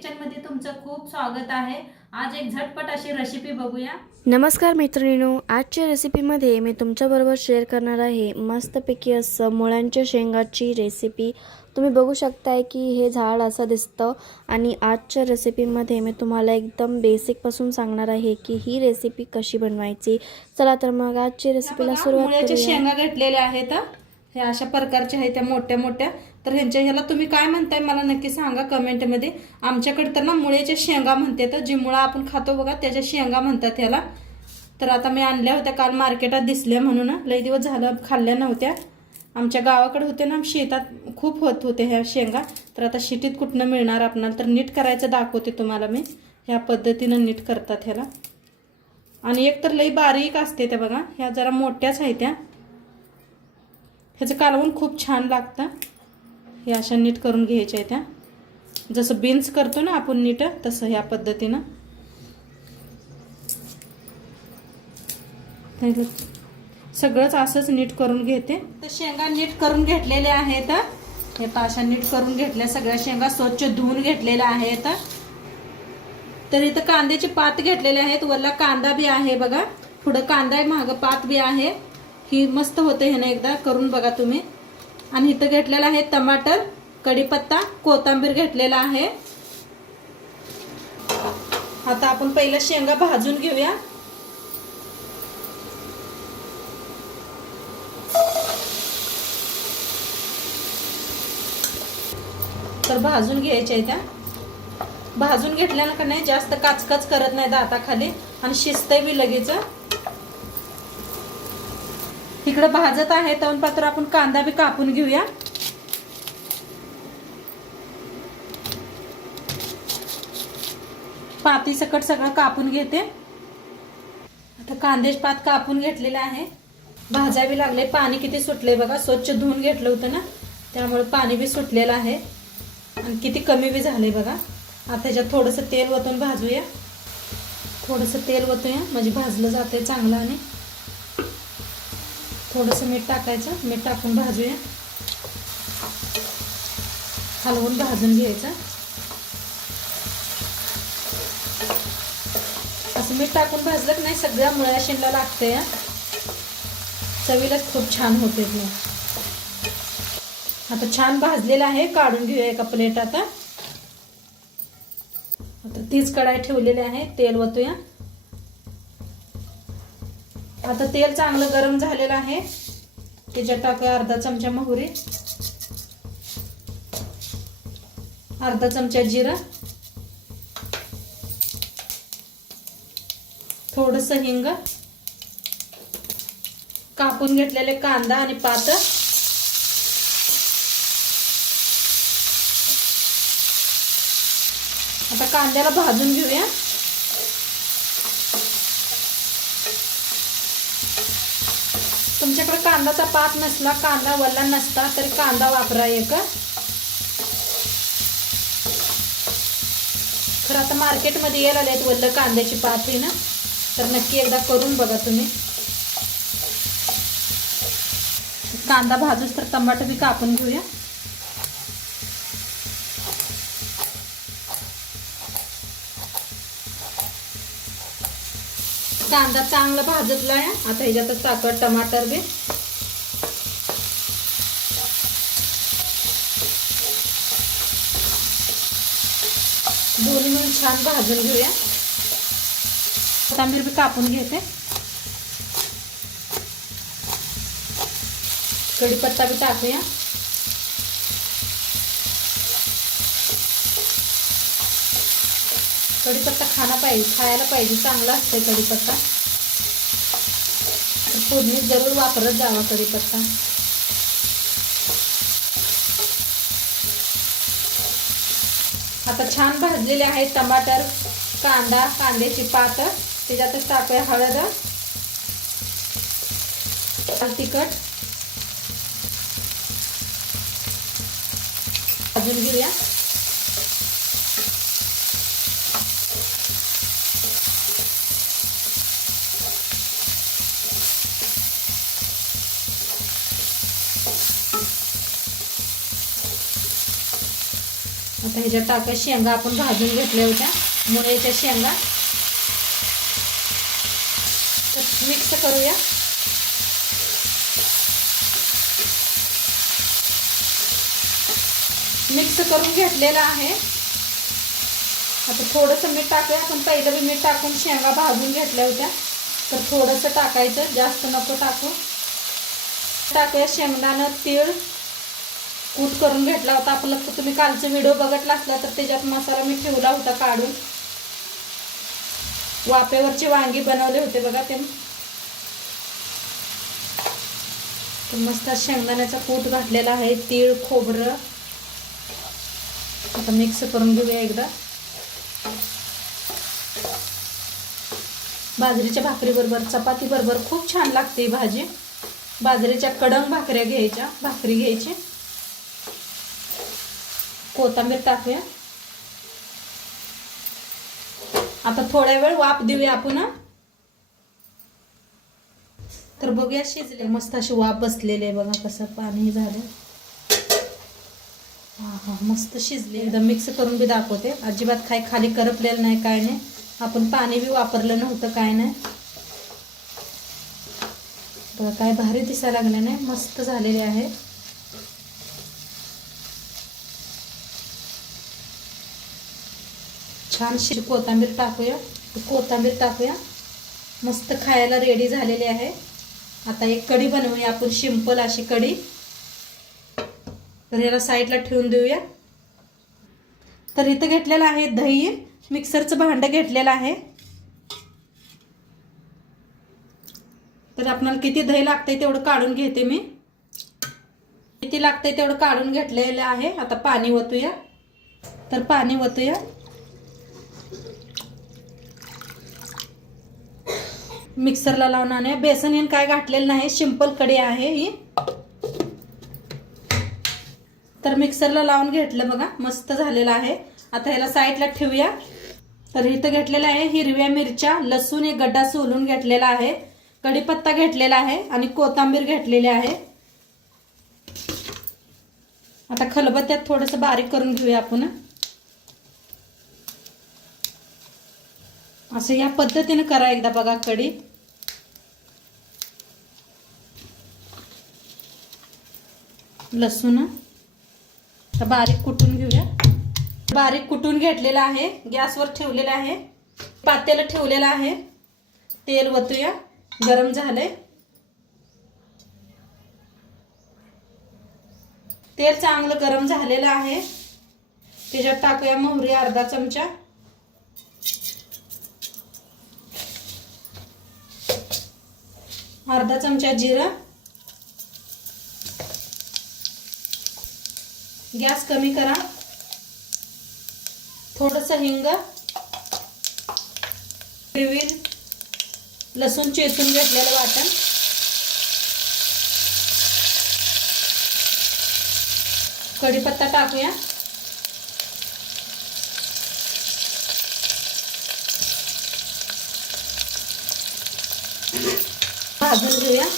Kitchen मध्ये तुमचं खूप स्वागत आहे। आज एक झटपट अशी रेसिपी बघूया। नमस्कार मैत्रिणींनो, आजच्या रेसिपीमध्ये मी तुमच्याबरोबर शेअर करणार आहे मस्तपैकी असं मुळ्यांच्या शेंगाची रेसिपी। तुम्ही बघू शकताय की हे झाड असं दिसतं आणि आजच्या रेसिपीमध्ये मी तुम्हाला एकदम बेसिकपासून सांगणार आहे की ही रेसिपी कशी बनवायची। चला तर मग आजच्या रेसिपीला सुरुवात करूया। मुळ्याच्या शेंगा घेतलेल्या आहेत, हे अशा प्रकारचे आहेत, त्या मोठ्या मोठ्या। तर ह्याला तुम्ही काय म्हणताय मला नक्की सांगा कमेंट मध्ये। आमच्याकडे तर ना मुळ्याच्या शेंगा म्हणतात, जी मुळा आपण खातो बघा त्याच्या शेंगा म्हणतात ह्याला। तर आता मी आणल्या होत्या काल मार्केटात दिसल्या म्हणून, लई दिवस झालं खाल्ल्या नव्हत्या। आमच्या गावाकडे होते ना, शेतात खूप होत होते ह्या शेंगा। तर आता शेतीत कुठनं मिळणार आपणाला, तर नीट करायचं दाखवते तुम्हाला मी। ह्या पद्धतीनं नीट करतात ह्याला। आणि एक तर लई बारीक असते त्या बघा, ह्या जरा मोठ्याच आहेत त्या। ह्याचं कालवण खूप छान लागतं। हे अशा नीट करून घ्यायच्या त्या, जसं बीन्स करतो ना आपण नीट, तसं ह्या पद्धतीनं सगळंच असंच नीट करून घेते। तर शेंगा नीट करून घेतलेल्या आहेत, हे अशा नीट करून घेतल्या सगळ्या शेंगा, स्वच्छ धुवून घेतलेल्या आहेत। तर इथं कांद्याची पात घेतलेले आहेत, वरला कांदा बी आहे बघा, पुढं कांदा आहे, मागं पात बी आहे। ही मस्त होते, ह्याने एकदा करून बघा तुम्ही। आणि इथं घेतलेला आहे टमाटर, कढीपत्ता, कोथिंबीर घेतलेला आहे। आता आपण पहिला शेंगा भाजून घेऊया। तर भाजून घ्यायच्या त्या, भाजून घेतल्यानं का नाही जास्त काचकाच करत नाही दाताखाली आणि शिजतंय बी लगेच। इकडे भाजत आहे तवनपात्र, आपण कांदा बी कापून घेऊया। पाती सकट सगळं कापून घेते। आता कांद्याची पात कापून घेतलेला आहे, भाजावी लागले। पाणी किती सुटले बघा, स्वच्छ धुवून घेतलं होतं ना, त्यामुळे पाणी बी सुटलेलं आहे आणि किती कमी बी झाले बघा। आता त्याच्यात थोडंसं तेल वतून भाजूया, थोडंसं तेल वतूया म्हणजे भाजलं जाते चांगलं। आणि थोडंसं मीठ टाकायचं, मीठ टाकून भाजूया, हलवून भाजून घ्यायचं। असं मीठ टाकून भाजलं की नाही सगळ्या मुळ्या शेंगा लागते, चवीला खूप छान होते ते। आता छान भाजलेलं आहे, काढून घेऊया एका प्लेटात। आता तीच कढाई ठेवलेली आहे, तेल वतूया। आता तेल चांगलं गरम झालेलं आहे, त्याच्यात टाकूया अर्धा चमचा मोहरी, अर्धा चमचा जिरा, थोडंसं हिंग, कापून घेतलेले कांदा आणि पात। आता कांद्याला भाजून घेऊया। तुमच्याकडे कांद्याचा पात नसला, कांदा वल्ला नसता तरी कांदा वापरा एक। खरं आता मार्केटमध्ये यायला लागलेत वल्ल कांद्याची पात आहे ना, तर नक्की एकदा करून बघा तुम्ही। कांदा भाजूस तर टमाटर बी कापून घेऊया। कांदा चांगला भाजतला आहे, आता ह्याच्यातच टाकूया टमाटर बी। दोन्ही मिळून छान भाजून घेऊया। कोथिंबीर बी कापून घेते, कढीपत्ता बी टाकूया। कढीपत्ता खायला पाहिजे, चांगला असते कढीपत्ता। फोडणीत जरूर वापरत जावा कढीपत्ता। आता छान भाजलेले आहेत टमाटर, कांदा, कांद्याची पात, त्याच्यातच टाकूया हळद, लाल तिखट, भाजून घेऊया। आता ह्याच्यात टाका शेंगा आपण भाजून घेतल्या होत्या, मुळ्याच्या शेंगा. तर मिक्स करूया. मिक्स करून घेतलेलं आहे. आता थोडंसं मीठ टाकूया. आपण पहिलं बी मीठ टाकून शेंगा भाजून घेतल्या होत्या, तर थोडंसं टाकायचं, जास्त नको टाकू. टाकूया शेंगदाणं, तीळ कूट करून घेतला होता. आपलं तुम्ही कालचा व्हिडिओ बघितला असला तर त्याच्यात मसाला मी ठेवला होता काढून. वाफेवरची वांगी बनवले होते बघा ते. मस्त शेंगदाण्याचा कूट घातलेला आहे, तीळ, खोबरं. आता मिक्स करून घेऊया एकदा. बाजरीच्या भाकरी बरोबर, चपाती बरोबर खूप छान लागते भाजी. बाजरीच्या कडंग भाकरी घ्यायची. कोथिंबीर टाकूया. आता थोड्या वेळ वाफ देऊया आपण. तर बघूया शिजले. मस्त अशी वाफ बसलेली आहे बघा, कसं पाणी झालं. हा मस्त शिजले. एकदम मिक्स करून बी दाखवते. अजिबात काही खाली करपलेलं नाही, काय नाही. आपण पाणी बी वापरलं नव्हतं, काय नाही. बघा काय भारी दिसायला लागले नाही, मस्त झालेले आहे. छान कोथिंबीर टाकूया. मस्त खायला रेडी झालेली आहे. आता एक कढी बनवूया आपण, सिंपल अशी कढी. तर याला साईडला ठेवून देऊया. तर इथं घेतलेलं आहे दही, मिक्सरचं भांडं घेतलेलं आहे. तर आपल्याला किती दही लागतंय तेवढं काढून घेते मी. किती लागतंय तेवढं काढून घेतलेलं आहे. आता पाणी ओतूया. तर पाणी ओतूया. मिक्सरला लावून आणूया. बेसन हे काय घातलेलं नाही, सिंपल कढी आहे ही. तर मिक्सरला लावून घेतलं बघा, मस्त झालेलं आहे. आता ह्याला साईडला ठेवूया. तर इथं घेतलेलं आहे हिरव्या मिरच्या, लसूण एक गड्डा सोलून घेतलेला आहे, कढीपत्ता घेतलेला आहे आणि कोथिंबीर घेतलेली आहे. आता खलबत्त्यात थोडंसं बारीक करून घेऊया आपण. असं या पद्धतीने करा एकदा बघा कढी. लसूण तर बारीक कुटून घेऊया. बारीक कुटून घेतलेला आहे. गॅसवर ठेवलेला आहे, पातेलं ठेवलेलं आहे. तेल ओतूया. गरम झालंय. तेल चांगलं गरम झालेलं आहे. त्याच्यात टाकूया मोहरी अर्धा चमचा. अर्धा चमचा जिरं. गॅस कमी करा. थोडंसं हिंग, हिरवी लसूण चेचून घेतलेलं वाटण, कढीपत्ता टाकूया. भाजून घेऊया.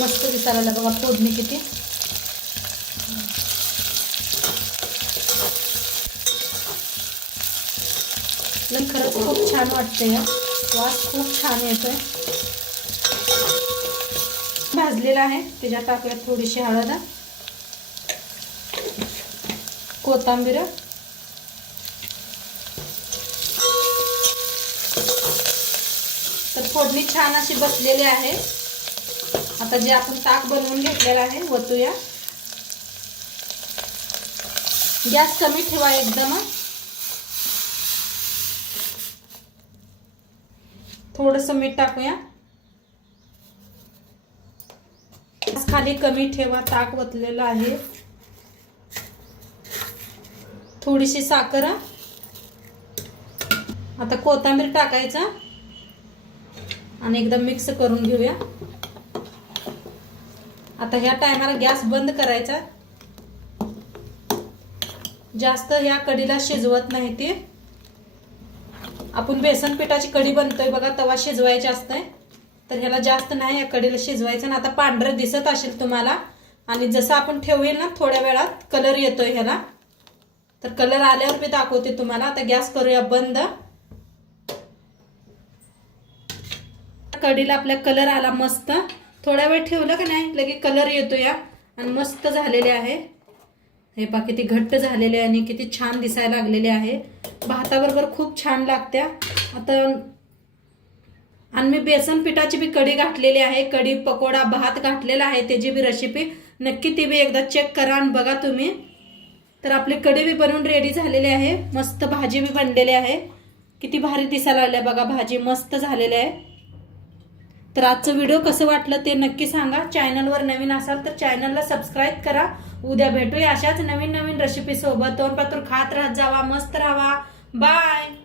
मस्त दिसायला बघा फोडणी किती. खरंच खूप छान वाटतंय. वास खूप छान येतोय. भाजलेला आहे. त्याच्यात टाकूया थोडीशी हळद, कोथिंबीर. तर फोडणी छान अशी बसलेली आहे. आता जे आपण ताक बनवून घेतलेलं आहे ओतूया. गॅस कमी ठेवा एकदम. थोडंसं मीठ टाकूया. खाली कमी ठेवा, ताक ओतलेलं आहे. थोडीशी साखर. आता कोथिंबीर टाकायचा आणि एकदम मिक्स करून घेऊया. आता ह्या टायमाला गॅस बंद करायचा. जास्त ह्या कढीला शिजवत नाही ती. आपण बेसन पिठाची कढी बनतोय बघा तेव्हा शिजवायची असते, तर ह्याला जास्त नाही या कढीला शिजवायचं ना. आता पांढरं दिसत असेल तुम्हाला, आणि जसं आपण ठेवेल ना थोड्या वेळात कलर येतोय ह्याला, तर कलर आल्यावर मी दाखवते तुम्हाला. आता गॅस करूया बंद. कढीला आपल्या कलर आला मस्त. थोड्या वेळ ठेवलं का नाही लगे कलर येतो या, आणि मस्त झालेले आहे. हे पहा किती घट्ट झालेले आणि किती छान दिसायला लागलेले आहे. भाताबरोबर खूप छान लागत्या. आता आणि मी बेसन पिठाची बी कढी घातलेली आहे, कढी पकोडा भात घातलेला आहे, त्याची बी रेसिपी नक्की ती बी एकदा चेक करा आणि बघा तुम्ही. तर आपली कढी बी बनवून रेडी झालेली आहे. मस्त भाजी बी बनलेली आहे. किती भारी दिसायला लागली बघा, भाजी मस्त झालेली आहे. तर आजचं व्हिडिओ कसं वाटलं ते नक्की सांगा. चॅनलवर नवीन असाल तर चॅनलला सबस्क्राईब करा. उद्या भेटूया अशाच नवीन नवीन रेसिपी सोबत. तोंडपातूर खात राहत जावा, मस्त राहा. बाय.